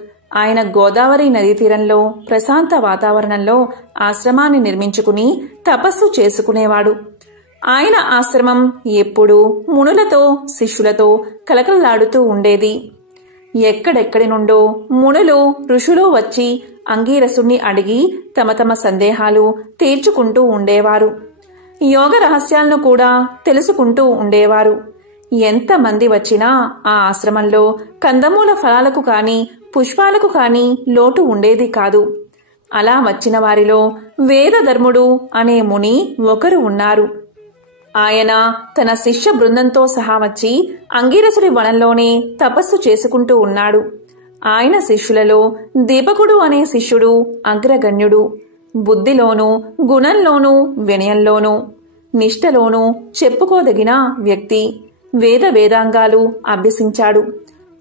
ఆయన గోదావరి నదీ తీరంలో ప్రశాంత వాతావరణంలో ఆశ్రమాన్ని నిర్మించుకుని తపస్సు చేసుకునేవాడు. ఆయన ఆశ్రమం ఎప్పుడూ మునులతో, శిష్యులతో కలకలలాడుతూ ఉండేది. ఎక్కడెక్కడి నుండో మునులు, ఋషులు వచ్చి అంగీరసుణ్ణి అడిగి తమ తమ సందేహాలు తీర్చుకుంటూ ఉండేవారు. యోగ రహస్యాలను కూడా తెలుసుకుంటూ ఉండేవారు. ఎంతమంది వచ్చినా ఆ ఆశ్రమంలో కందమూల ఫలాలకు కాని, పుష్పాలకు కాని లోటు ఉండేది కాదు. అలా వచ్చిన వారిలో వేదధర్ముడు అనే ముని ఒకరు ఉన్నారు. ఆయన తన శిష్య బృందంతో సహా వచ్చి అంగీరసుడి వనంలోనే తపస్సు చేసుకుంటూ ఉన్నాడు. ఆయన శిష్యులలో దీపకుడు అనే శిష్యుడు అగ్రగణ్యుడు. బుద్ధిలోనూ గుణంలోనూ వినయంలోనూ నిష్ఠలోనూ చెప్పుకోదగిన వ్యక్తి. వేదాంగాలు అభ్యసించాడు.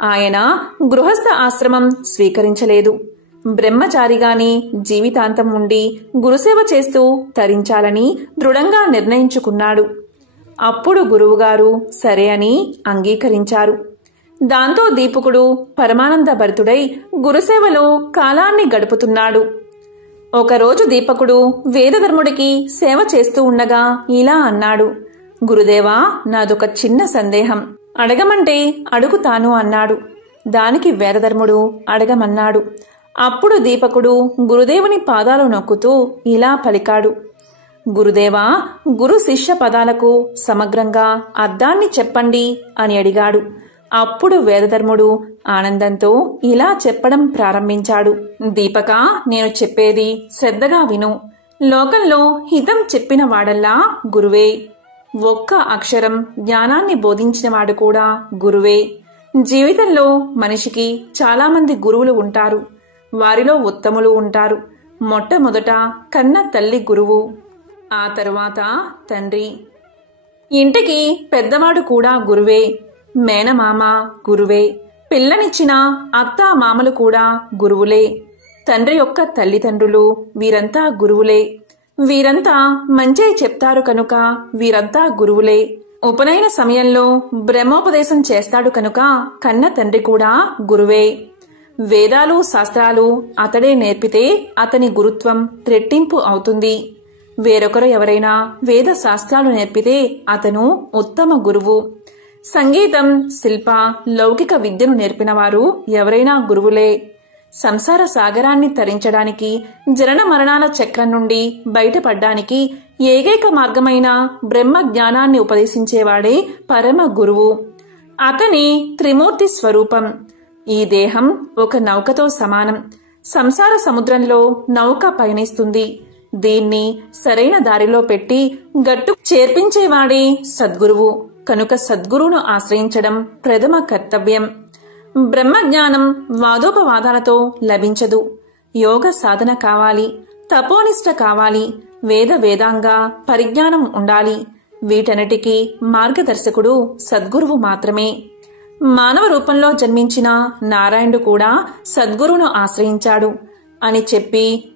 ఆయన గృహస్థ ఆశ్రమం స్వీకరించలేదు. బ్రహ్మచారిగానే జీవితాంతం ఉండి గురుసేవ చేస్తూ తరించాలని దృఢంగా నిర్ణయించుకున్నాడు. అప్పుడు గురువుగారు సరే అని అంగీకరించారు. దాంతో దీపకుడు పరమానంద భరితుడై గురుసేవలో కాలాన్ని గడుపుతున్నాడు. ఒకరోజు దీపకుడు వేదధర్ముడికి సేవ చేస్తూ ఉండగా ఇలా అన్నాడు. గురుదేవా, నాదొక చిన్న సందేహం, అడగమంటే అడుగుతాను అన్నాడు. దానికి వేదధర్ముడు అడగమన్నాడు. అప్పుడు దీపకుడు గురుదేవుని పాదాలు నొక్కుతూ ఇలా పలికాడు. గురుదేవా, గురు శిష్య పదాలకు సమగ్రంగా అర్థాన్ని చెప్పండి అని అడిగాడు. అప్పుడు వేదధర్ముడు ఆనందంతో ఇలా చెప్పడం ప్రారంభించాడు. దీపక, నేను చెప్పేది శ్రద్ధగా విను. లోకంలో హితం చెప్పిన వాడల్లా గురువే. ఒక్క అక్షరం జ్ఞానాన్ని బోధించినవాడు కూడా గురువే. జీవితంలో మనిషికి చాలామంది గురువులు ఉంటారు. వారిలో ఉత్తములు ఉంటారు. మొట్టమొదట కన్న తల్లి గురువు, ఆ తరువాత తండ్రి. ఇంటికి పెద్దవాడు కూడా గురువే. మేనమామ గురువే. పిల్లనిచ్చిన అత్త మామలు కూడా గురువులే. తండ్రి యొక్క తల్లిదండ్రులు వీరంతా గురువులే. వీరంతా మంచే చెప్తారు కనుక వీరంతా గురువులే. ఉపనయన సమయంలో బ్రహ్మోపదేశం చేస్తాడు కనుక కన్న తండ్రి కూడా గురువే. వేదాలు శాస్త్రాలు అతడే నేర్పితే అతని గురుత్వం రెట్టింపు అవుతుంది. వేరొకరు ఎవరైనా వేద శాస్త్రాలు నేర్పితే అతను ఉత్తమ గురువు. సంగీతం, శిల్ప, లౌకిక విద్యను నేర్పినవారు ఎవరైనా గురువులే. సంసార సాగరాన్ని తరించడానికి, జనన మరణాల చక్రం నుండి బయటపడ్డానికి ఏకైక మార్గమైన బ్రహ్మ జ్ఞానాన్ని ఉపదేశించేవాడే పరమ గురువు. అతని త్రిమూర్తి స్వరూపం. ఈ దేహం ఒక నౌకతో సమానం. సంసార సముద్రంలో నౌక పయనిస్తుంది. దీన్ని సరైన దారిలో పెట్టి గట్టు చేర్పించేవాడే సద్గురువు. కనుక సద్గురువును ఆశ్రయించడం ప్రథమ కర్తవ్యం. బ్రహ్మజ్ఞానం వాదోపవాదాలతో లభించదు. యోగ సాధన కావాలి, తపోనిష్ట కావాలి, వేదాంగ పరిజ్ఞానం ఉండాలి. వీటన్నిటికీ మార్గదర్శకుడు సద్గురువు మాత్రమే. మానవ రూపంలో జన్మించిన నారాయణుడు కూడా సద్గురువును ఆశ్రయించాడు అని చెప్పి,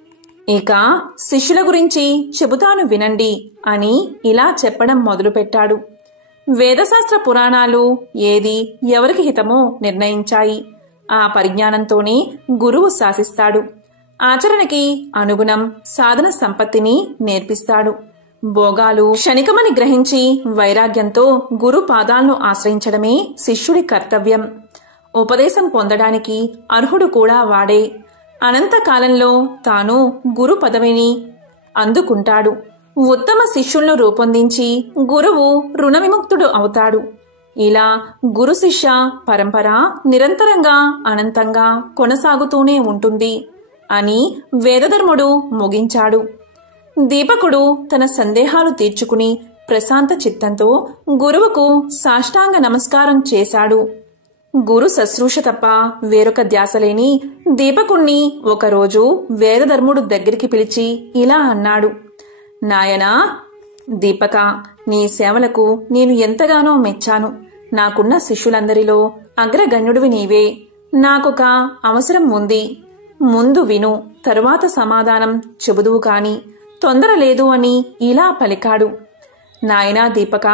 ఇక శిష్యుల గురించి చెబుతాను వినండి అని ఇలా చెప్పడం మొదలుపెట్టాడు. వేదశాస్త్ర పురాణాలు ఏది ఎవరికి హితమో నిర్ణయించాయి. ఆ పరిజ్ఞానంతోనే గురువు శాసిస్తాడు. ఆచరణకి అనుగుణం సాధన సంపత్తిని నేర్పిస్తాడు. భోగాలు క్షణికమని గ్రహించి వైరాగ్యంతో గురు పాదాలను ఆశ్రయించడమే శిష్యుడి కర్తవ్యం. ఉపదేశం పొందడానికి అర్హుడు కూడా వాడే. అనంతకాలంలో తాను గురు పదవిని అందుకుంటాడు. ఉత్తమ శిష్యులను రూపొందించి గురువు రుణ విముక్తుడు అవుతాడు. ఇలా గురు శిష్య పరంపర నిరంతరంగా అనంతంగా కొనసాగుతూనే ఉంటుంది అని వేదధర్ముడు ముగించాడు. దీపకుడు తన సందేహాలు తీర్చుకుని ప్రశాంత చిత్తంతో గురువుకు సాష్టాంగ నమస్కారం చేశాడు. గురు శుశ్రూష తప్ప వేరొక ధ్యాసలేని దీపకుణ్ణి ఒకరోజు వేదధర్ముడు దగ్గరికి పిలిచి ఇలా అన్నాడు. నాయనా దీపక, నీ సేవలకు నేను ఎంతగానో మెచ్చాను. నాకున్న శిష్యులందరిలో అగ్రగణ్యుడివి నీవే. నాకొక అవసరం ఉంది. ముందు విను, తరువాత సమాధానం చెబుదువు కాని తొందర లేదు అని ఇలా పలికాడు. నాయనా దీపక,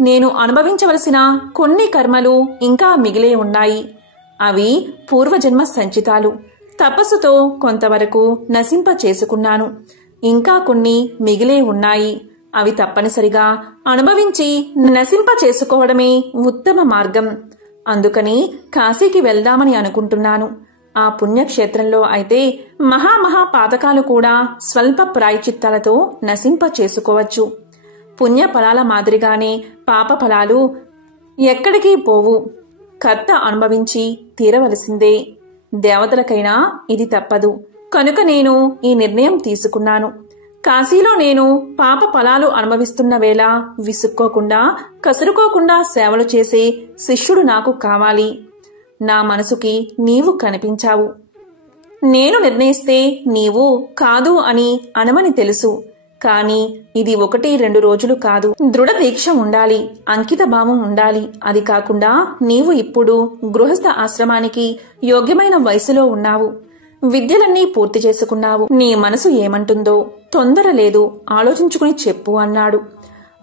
నేను అనుభవించవలసిన కొన్ని కర్మలు ఇంకా మిగిలే ఉన్నాయి. అవి పూర్వజన్మ సంచితాలు. తపస్సుతో కొంతవరకు నశింప చేసుకున్నాను. ఇంకా కొన్ని మిగిలే ఉన్నాయి. అవి తప్పనిసరిగా అనుభవించి నశింప చేసుకోవడమే ఉత్తమ మార్గం. అందుకని కాశీకి వెళ్దామని అనుకుంటున్నాను. ఆ పుణ్యక్షేత్రంలో అయితే మహామహా పాతకాలు కూడా స్వల్ప ప్రాయచిత్తాలతో నశింప చేసుకోవచ్చు. పుణ్య ఫలాల మాదిరిగానే పాప ఫలాలు ఎక్కడికి పోవు. కర్త అనుభవించి తీరవలసిందే. దేవతలకైనా ఇది తప్పదు. కనుక నేను ఈ నిర్ణయం తీసుకున్నాను. కాశీలో నేను పాప ఫలాలు అనుభవిస్తున్న వేళ విసుక్కోకుండా కసురుకోకుండా సేవలు చేసే శిష్యుడు నాకు కావాలి. నా మనసుకి నీవు కనిపించావు. నేను నిర్ణయిస్తే నీవు కాదు అని అనమని తెలుసు. కాని ఇది 1-2 రోజులు కాదు. దృఢ దీక్ష ఉండాలి, అంకిత భావం ఉండాలి. అది కాకుండా నీవు ఇప్పుడు గృహస్థ ఆశ్రమానికి యోగ్యమైన వయసులో ఉన్నావు. విద్యలన్నీ పూర్తి చేసుకున్నావు. నీ మనసు ఏమంటుందో తొందర లేదు, ఆలోచించుకుని చెప్పు అన్నాడు.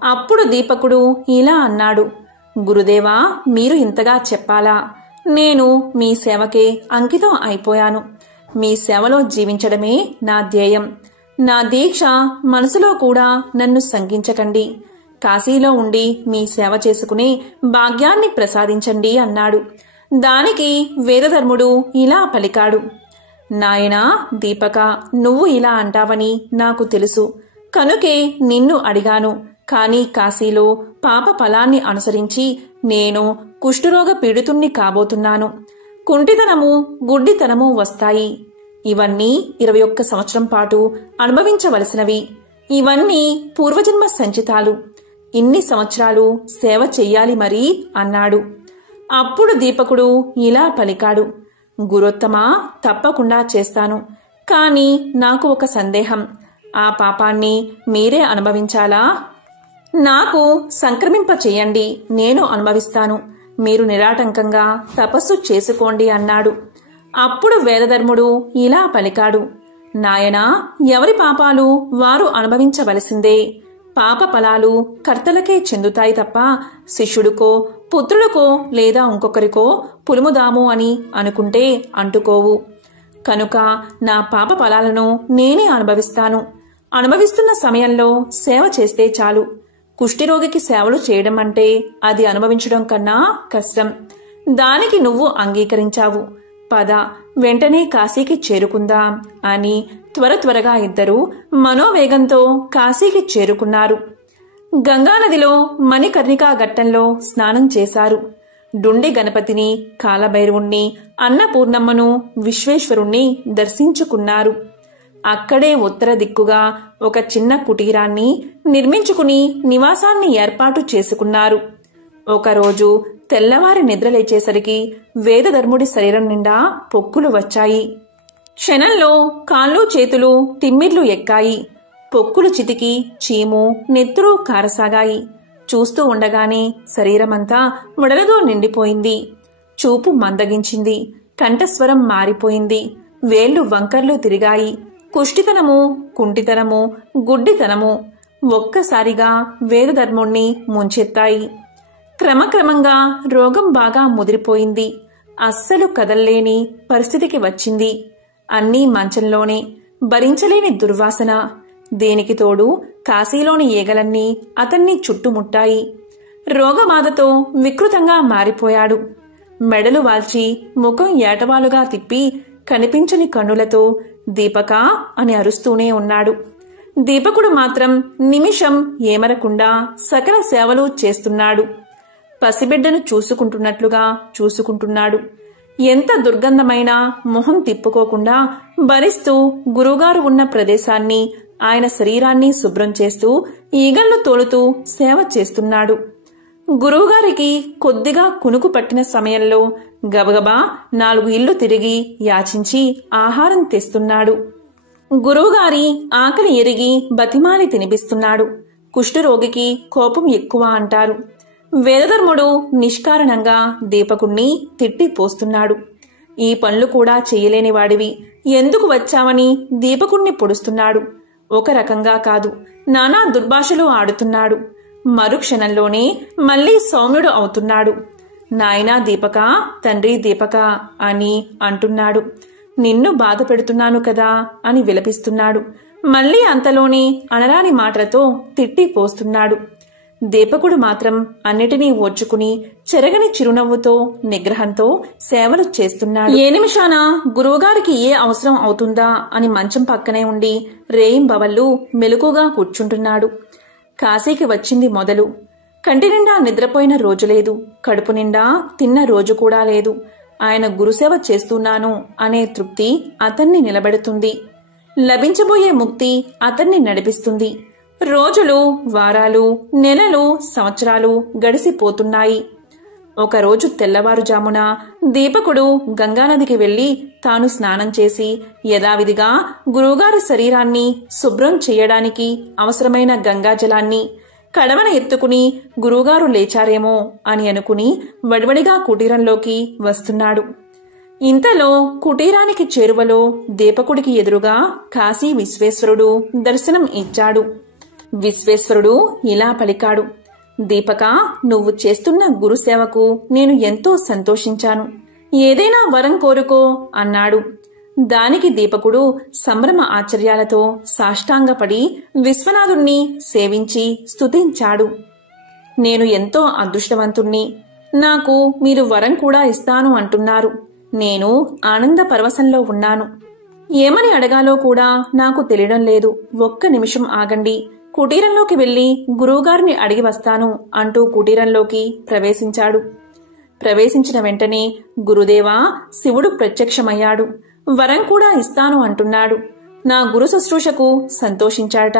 అప్పుడు దీపకుడు ఇలా అన్నాడు, గురుదేవా, మీరు ఇంతగా చెప్పాలా? నేను మీ సేవకే అంకితం అయిపోయాను. మీ సేవలో జీవించడమే నా ధ్యేయం. నా దీక్ష మనసులో కూడా నన్ను శంకించకండి. కాశీలో ఉండి మీ సేవ చేసుకునే భాగ్యాన్ని ప్రసాదించండి అన్నాడు. దానికి వేదధర్ముడు ఇలా పలికాడు, నాయనా దీపక, నువ్వు ఇలా అంటావని నాకు తెలుసు. కనుకే నిన్ను అడిగాను. కాని కాశీలో పాప ఫలాన్ని అనుసరించి నేను కుష్ఠరోగ పీడితుణ్ణి కాబోతున్నాను. కుంటితనము, గుడ్డితనము వస్తాయి. ఇవన్నీ 21 సంవత్సరం పాటు అనుభవించవలసినవి. ఇవన్నీ పూర్వజన్మ సంచితాలు. ఇన్ని సంవత్సరాలు సేవ చెయ్యాలి మరి అన్నాడు. అప్పుడు దీపకుడు ఇలా పలికాడు, గురోత్తమా, తప్పకుండా చేస్తాను. కాని నాకు ఒక సందేహం. ఆ పాపాన్ని మీరే అనుభవించాలా? నాకు సంక్రమింప చెయ్యండి, నేను అనుభవిస్తాను. మీరు నిరాటంకంగా తపస్సు చేసుకోండి అన్నాడు. అప్పుడు వేదధర్ముడు ఇలా పలికాడు, నాయనా, ఎవరి పాపాలు వారు అనుభవించవలసిందే. పాప ఫలాలు కర్తలకే చెందుతాయి తప్ప శిష్యుడికో పుత్రుడికో లేదా ఇంకొకరికో పులుముదాము అని అనుకుంటే అంటుకోవు. కనుక నా పాప ఫలాలను నేనే అనుభవిస్తాను. అనుభవిస్తున్న సమయంలో సేవ చేస్తే చాలు. కుష్ఠిరోగికి సేవలు చేయడం అంటే అది అనుభవించడం కన్నా కష్టం. దానికి నువ్వు అంగీకరించావు. పద, వెంటనే కాశీకి చేరుకుందాం అని త్వరగా ఇద్దరూ మనోవేగంతో కాశీకి చేరుకున్నారు. గంగానదిలో మణికర్ణికా ఘట్టంలో స్నానం చేశారు. డుండి గణపతిని, కాలభైరవుణ్ణి, అన్నపూర్ణమ్మను, విశ్వేశ్వరుణ్ణి దర్శించుకున్నారు. అక్కడే ఉత్తర దిక్కుగా ఒక చిన్న కుటీరాన్ని నిర్మించుకుని నివాసాన్ని ఏర్పాటు చేసుకున్నారు. ఒకరోజు తెల్లవారి నిద్రలేచేసరికి వేదధర్ముడి శరీరం నిండా పొక్కులు వచ్చాయి. క్షణంలో కాళ్ళు చేతులు తిమ్మిర్లు ఎక్కాయి. పొక్కులు చితికి చీము, నెత్తురు కారసాగాయి. చూస్తూ ఉండగానే శరీరమంతా ముడలతో నిండిపోయింది. చూపు మందగించింది. కంఠస్వరం మారిపోయింది. వేళ్లు వంకర్లు తిరిగాయి. కుష్ఠితనము, కుంటితనము, గుడ్డితనము ఒక్కసారిగా వేదధర్ముణ్ణి ముంచెత్తాయి. క్రమక్రమంగా రోగం బాగా ముదిరిపోయింది. అస్సలు కదల్లేని పరిస్థితికి వచ్చింది. అన్నీ మంచంలోనే. భరించలేని దుర్వాసన. దేనికి తోడు కాశీలోని ఈగలన్నీ అతన్ని చుట్టుముట్టాయి. రోగబాధతో వికృతంగా మారిపోయాడు. మెడలు వాల్చి ముఖం ఏటవాలుగా తిప్పి కనిపించని కన్నులతో దీపకా అని అరుస్తూనే ఉన్నాడు. దీపకుడు మాత్రం నిమిషం ఏమరకుండా సకల సేవలు చేస్తున్నాడు. పసిబిడ్డను చూసుకుంటున్నట్లుగా చూసుకుంటున్నాడు. ఎంత దుర్గంధమైనా మొహం తిప్పుకోకుండా భరిస్తూ గురువుగారు ఉన్న ప్రదేశాన్ని, ఆయన శరీరాన్ని శుభ్రం చేస్తూ ఈగళ్లు తోలుతూ సేవ చేస్తున్నాడు. గురువుగారికి కొద్దిగా కునుకు పట్టిన సమయంలో గబగబా 4 ఇళ్లు తిరిగి యాచించి ఆహారం తెస్తున్నాడు. గురువుగారి ఆకలి ఎరిగి బతిమాలి తినిపిస్తున్నాడు. కుష్ఠరోగికి కోపం ఎక్కువ అంటారు. వేదధర్ముడు నిష్కారణంగా దీపకుణ్ణి తిట్టి పోస్తున్నాడు. ఈ పనులు కూడా చెయ్యలేని వాడివి ఎందుకు వచ్చావని దీపకుణ్ణి పొడుస్తున్నాడు. ఒక రకంగా కాదు, నానా దుర్భాషలు ఆడుతున్నాడు. మరుక్షణంలోనే మళ్లీ సౌమ్యుడు అవుతున్నాడు. నాయనా దీపకా, తండ్రి దీపకా అని అంటున్నాడు. నిన్ను బాధ పెడుతున్నాను కదా అని విలపిస్తున్నాడు. మళ్లీ అంతలోనే అనరాని మాటలతో తిట్టి పోస్తున్నాడు. దీపకుడు మాత్రం అన్నిటినీ ఓర్చుకుని చెరగని చిరునవ్వుతో నిగ్రహంతో సేవలు చేస్తున్నాడు. ఏ నిమిషాన గురువుగారికి ఏ అవసరం అవుతుందా అని మంచం పక్కనే ఉండి రేయింబవళ్ళు మెలకుగా కూర్చుంటున్నాడు. కాశీకి వచ్చింది మొదలు. కంటి నిండా నిద్రపోయిన రోజు లేదు. కడుపు నిండా తిన్న రోజు కూడా లేదు. ఆయన గురుసేవ చేస్తున్నాను అనే తృప్తి అతన్ని నిలబెడుతుంది. లభించబోయే ముక్తి అతన్ని నడిపిస్తుంది. రోజులు, వారాలు, నెలలు, సంవత్సరాలు గడిసిపోతున్నాయి. ఒకరోజు తెల్లవారుజామున దీపకుడు గంగానదికి వెళ్లి తాను స్నానం చేసి యథావిధిగా గురువుగారి శరీరాన్ని శుభ్రం చేయడానికి అవసరమైన గంగాజలాన్ని కడవన ఎత్తుకుని గురువుగారు లేచారేమో అని అనుకుని వడివడిగా కుటీరంలోకి వస్తున్నాడు. ఇంతలో కుటీరానికి చేరువలో దీపకుడికి ఎదురుగా కాశీ విశ్వేశ్వరుడు దర్శనం ఇచ్చాడు. విశ్వేశ్వరుడు ఇలా పలికాడు, దీపక, నువ్వు చేస్తున్న గురుసేవకు నేను ఎంతో సంతోషించాను. ఏదైనా వరం కోరుకో అన్నాడు. దానికి దీపకుడు సంభ్రమ ఆశ్చర్యాలతో సాష్టాంగపడి విశ్వనాథుణ్ణి సేవించి స్తుతించాడు. నేను ఎంతో అదృష్టవంతుణ్ణి. నాకు మీరు వరం కూడా ఇస్తాను అంటున్నారు. నేను ఆనంద పరవశంలో ఉన్నాను. ఏమని అడగాలో కూడా నాకు తెలియడం లేదు. ఒక్క నిమిషం ఆగండి, కుటీరంలోకి వెళ్లి గురువుగారిని అడిగి వస్తాను అంటూ కుటీరంలోకి ప్రవేశించాడు. ప్రవేశించిన వెంటనే గురుదేవా, శివుడు ప్రత్యక్షమయ్యాడు. వరం కూడా ఇస్తాను అంటున్నాడు. నా గురు శుశ్రూషకు సంతోషించాట.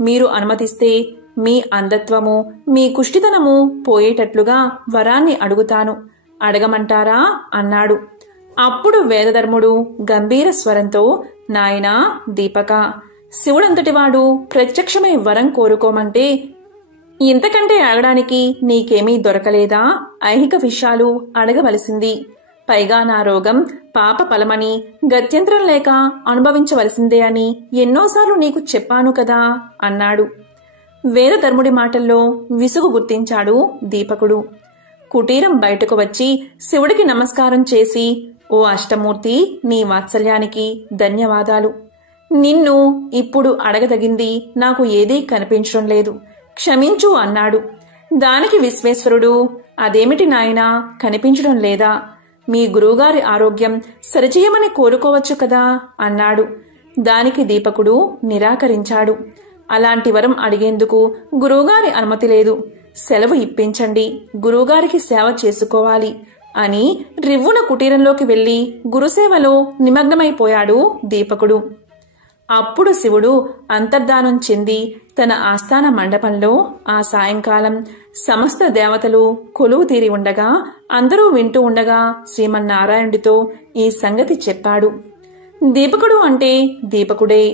మీరు అనుమతిస్తే మీ అంధత్వము, మీ కుష్టితనము పోయేటట్లుగా వరాన్ని అడుగుతాను. అడగమంటారా అన్నాడు. అప్పుడు వేదధర్ముడు గంభీర స్వరంతో, నాయనా దీపక, శివుడంతటివాడు ప్రత్యక్షమై వరం కోరుకోమంటే ఇంతకంటే అడగడానికి నీకేమీ దొరకలేదా? ఐహిక విషయాలు అడగవలసింది. పైగా నా రోగం పాప ఫలమని, గత్యంతరం లేక అనుభవించవలసిందే అని ఎన్నోసార్లు నీకు చెప్పాను కదా అన్నాడు. వేదధర్ముడి మాటల్లో విసుగు గుర్తించాడు దీపకుడు. కుటీరం బయటకు వచ్చి శివుడికి నమస్కారం చేసి, ఓ అష్టమూర్తి, నీ వాత్సల్యానికి ధన్యవాదాలు. నిన్ను ఇప్పుడు అడగదగింది నాకు ఏదీ కనిపించడం లేదు, క్షమించు అన్నాడు. దానికి విశ్వేశ్వరుడు, అదేమిటి నాయనా, కనిపించడం లేదా? మీ గురువుగారి ఆరోగ్యం సరిచేయమని కోరుకోవచ్చు కదా అన్నాడు. దానికి దీపకుడు నిరాకరించాడు. అలాంటి వరం అడిగేందుకు గురువుగారి అనుమతి లేదు. సెలవు ఇప్పించండి, గురువుగారికి సేవ చేసుకోవాలి అని రివ్వున కుటీరంలోకి వెళ్లి గురుసేవలో నిమగ్నమైపోయాడు దీపకుడు. అప్పుడు శివుడు అంతర్ధానం చెంది తన ఆస్థాన మండపంలో ఆ సాయంకాలం సమస్త దేవతలు కొలువు తీరి ఉండగా అందరూ వింటూ ఉండగా శ్రీమన్నారాయణుడితో ఈ సంగతి చెప్పాడు. దీపకుడు అంటే దీపకుడే,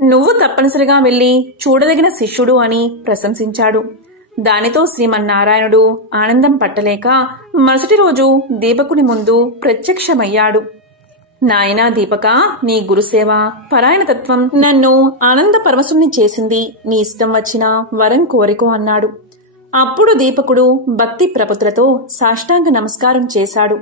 నువ్వు తప్పనిసరిగా వెళ్లి చూడదగిన శిష్యుడు అని ప్రశంసించాడు. దానితో శ్రీమన్నారాయణుడు ఆనందం పట్టలేక మరుసటి రోజు దీపకుని ముందు ప్రత్యక్షమయ్యాడు. నాయనా దీపక, నీ గురుసేవ, పరాయణతత్వం నన్ను ఆనంద పరవశుణ్ణి చేసింది. నీ ఇష్టం వచ్చిన వరం కోరికో అన్నాడు. అప్పుడు దీపకుడు భక్తి ప్రపత్తులతో సాష్టాంగ నమస్కారం చేశాడు.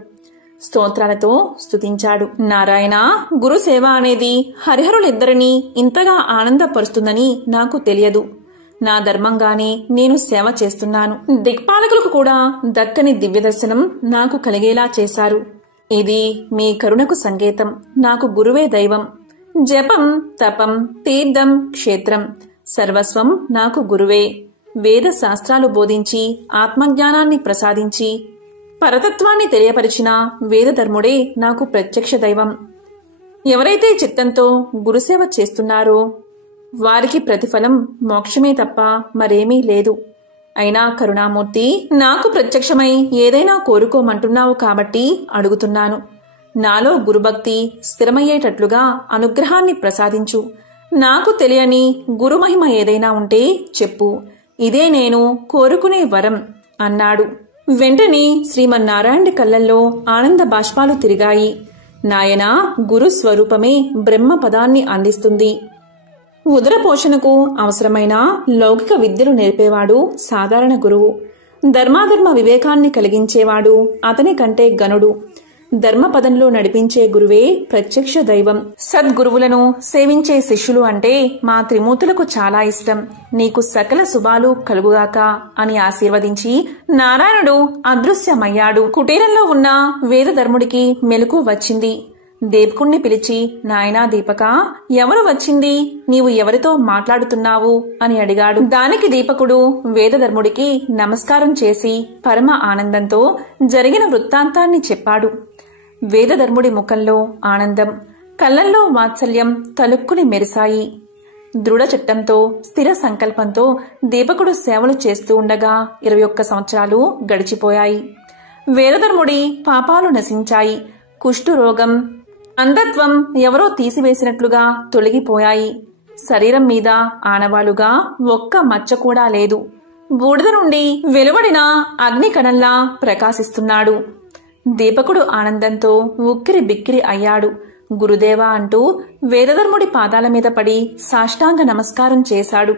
స్తోత్రాలతో స్తుతించాడు. నారాయణ, గురుసేవ అనేది హరిహరులిద్దరినీ ఇంతగా ఆనందపరుస్తుందని నాకు తెలియదు. నా ధర్మంగానే నేను సేవ చేస్తున్నాను. దిక్పాలకులకు కూడా దక్కని దివ్యదర్శనం నాకు కలిగేలా చేశారు. ఇది మీ కరుణకు సంకేతం. నాకు గురువే దైవం. జపం, తపం, తీర్థం, క్షేత్రం సర్వస్వం నాకు గురువే. వేద శాస్త్రాలు బోధించి ఆత్మజ్ఞానాన్ని ప్రసాదించి పరతత్వాన్ని తెలియపరిచిన వేదధర్ముడే నాకు ప్రత్యక్ష దైవం. ఎవరైతే చిత్తంతో గురుసేవ చేస్తున్నారో వారికి ప్రతిఫలం మోక్షమే తప్ప మరేమీ లేదు. అయినా కరుణామూర్తి, నాకు ప్రత్యక్షమై ఏదైనా కోరుకోమంటున్నావు కాబట్టి అడుగుతున్నాను. నాలో గురుభక్తి స్థిరమయ్యేటట్లుగా అనుగ్రహాన్ని ప్రసాదించు. నాకు తెలియని గురుమహిమ ఏదైనా ఉంటే చెప్పు. ఇదే నేను కోరుకునే వరం అన్నాడు. వెంటనే శ్రీమన్నారాయణుడి కళ్ళల్లో ఆనంద బాష్పాలు తిరిగాయి. నాయనా, గురు స్వరూపమే బ్రహ్మ పదాన్ని అందిస్తుంది. ఉదర పోషణకు అవసరమైన లౌకిక విద్యలు నేర్పేవాడు సాధారణ గురువు. ధర్మాధర్మ వివేకాన్ని కలిగించేవాడు అతని కంటే గనుడు. ధర్మపదంలో నడిపించే గురువే ప్రత్యక్ష దైవం. సద్గురువులను సేవించే శిష్యులు అంటే మా త్రిమూర్తులకు చాలా ఇష్టం. నీకు సకల శుభాలు కలుగుగాక అని ఆశీర్వదించి నారాయణుడు అదృశ్యమయ్యాడు. కుటీరంలో ఉన్న వేదధర్ముడికి మెలకు వచ్చింది. దీపకుణ్ణి పిలిచి, నాయనా దీపక, ఎవరు వచ్చింది? నీవు ఎవరితో మాట్లాడుతున్నావు అని అడిగాడు. దానికి దీపకుడు వేదధర్ముడికి నమస్కారం చేసి పరమ ఆనందంతో జరిగిన వృత్తాంతాన్ని చెప్పాడు. వేదధర్ముడి ముఖంలో ఆనందం, కళ్ళల్లో వాత్సల్యం తలుక్కుని మెరిశాయి. దృఢ చిత్తంతో స్థిర సంకల్పంతో దీపకుడు సేవలు చేస్తూ ఉండగా 21 సంవత్సరాలు గడిచిపోయాయి. వీరధర్ముడి పాపాలు నశించాయి. కుష్ఠురోగం, అంధత్వం ఎవరో తీసివేసినట్లుగా తొలగిపోయాయి. శరీరం మీద ఆనవాలుగా ఒక్క మచ్చ కూడా లేదు. బూడిద నుండి వెలువడిన అగ్నికణంలా ప్రకాశిస్తున్నాడు. దీపకుడు ఆనందంతో ఉక్కిరి బిక్కిరి అయ్యాడు. గురుదేవా అంటూ వేదధర్ముడి పాదాల మీద పడి సాష్టాంగ నమస్కారం చేశాడు.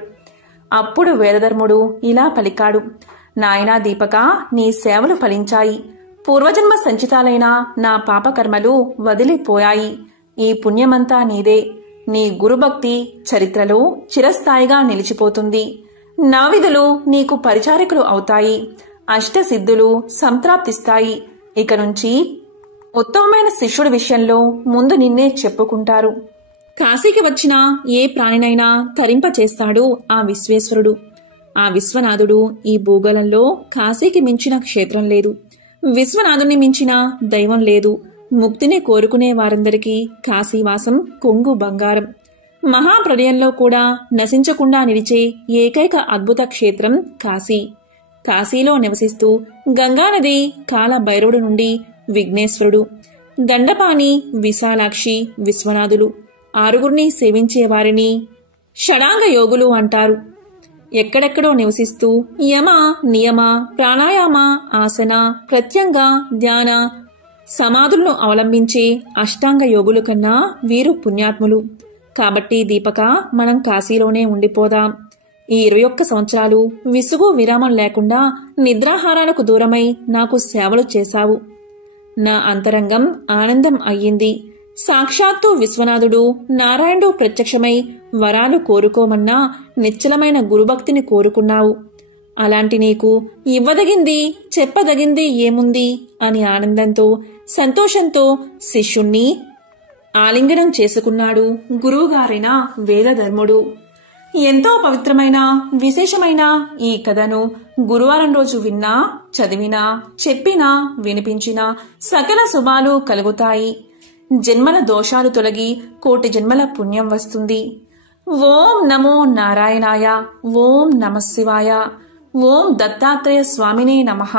అప్పుడు వేదధర్ముడు ఇలా పలికాడు. నాయనా దీపక, నీ సేవలు ఫలించాయి. పూర్వజన్మ సంచితాలైన నా పాపకర్మలు వదిలిపోయాయి. ఈ పుణ్యమంతా నీదే. నీ గురుభక్తి చరిత్రలో చిరస్థాయిగా నిలిచిపోతుంది. నవవిధులు నీకు పరిచారకులు అవుతాయి. అష్టసిద్ధులు సంప్రాప్తిస్తాయి. ఇక నుంచి ఉత్తమమైన శిష్యుడి విషయంలో ముందు నిన్నే చెప్పుకుంటారు. కాశీకి వచ్చిన ఏ ప్రాణినైనా తరింపచేస్తాడు ఆ విశ్వేశ్వరుడు. ఆ విశ్వనాథుడు ఈ భూగోళంలో కాశీకి మించిన క్షేత్రం లేదు. విశ్వనాథుని మించిన దైవం లేదు. ముక్తిని కోరుకునే వారందరికీ కాశీవాసం కొంగు బంగారం. మహాప్రళయంలో కూడా నశించకుండా నిలిచే ఏకైక అద్భుత క్షేత్రం కాశీ. కాశీలో నివసిస్తూ గంగానది కాల భైరవుడు నుండి విఘ్నేశ్వరుడు, దండపాణి, విశాలాక్షి, విశ్వనాథులు ఆరుగురిని సేవించేవారిని షడాంగ యోగులు అంటారు. ఎక్కడెక్కడో నివసిస్తూ యమ, నియమ, ప్రాణాయామ, ఆసన, ప్రత్యంగ, ధ్యాన సమాధులను అవలంబించే అష్టాంగ యోగుల కన్నా వీరు పుణ్యాత్ములు. కాబట్టి దీపక, మనం కాశీలోనే ఉండిపోదాం. ఈ 21 సంవత్సరాలు విసుగు విరామం లేకుండా నిద్రాహారాలకు దూరమై నాకు సేవలు చేశావు. నా అంతరంగం ఆనందం అయ్యింది. సాక్షాత్తు విశ్వనాథుడు నారాయణుడు ప్రత్యక్షమై వరాలు కోరుకోమన్నా నిశ్చలమైన గురుభక్తిని కోరుకున్నావు. అలాంటి నీకు ఇవ్వదగింది చెప్పదగింది ఏముంది అని ఆనందంతో సంతోషంతో శిష్యుణ్ణి ఆలింగనం చేసుకున్నాడు గురువుగారైన వేదధర్ముడు. ఎంతో పవిత్రమైన విశేషమైన ఈ కథను గురువారం రోజు విన్నా, చదివినా, చెప్పినా, వినిపించినా సకల శుభాలు కలుగుతాయి. జన్మల దోషాలు తొలగి కోటి జన్మల పుణ్యం వస్తుంది. ఓం నమో నారాయణాయ. ఓం నమః శివాయ. ఓం దత్తాత్రేయ స్వామినే నమః.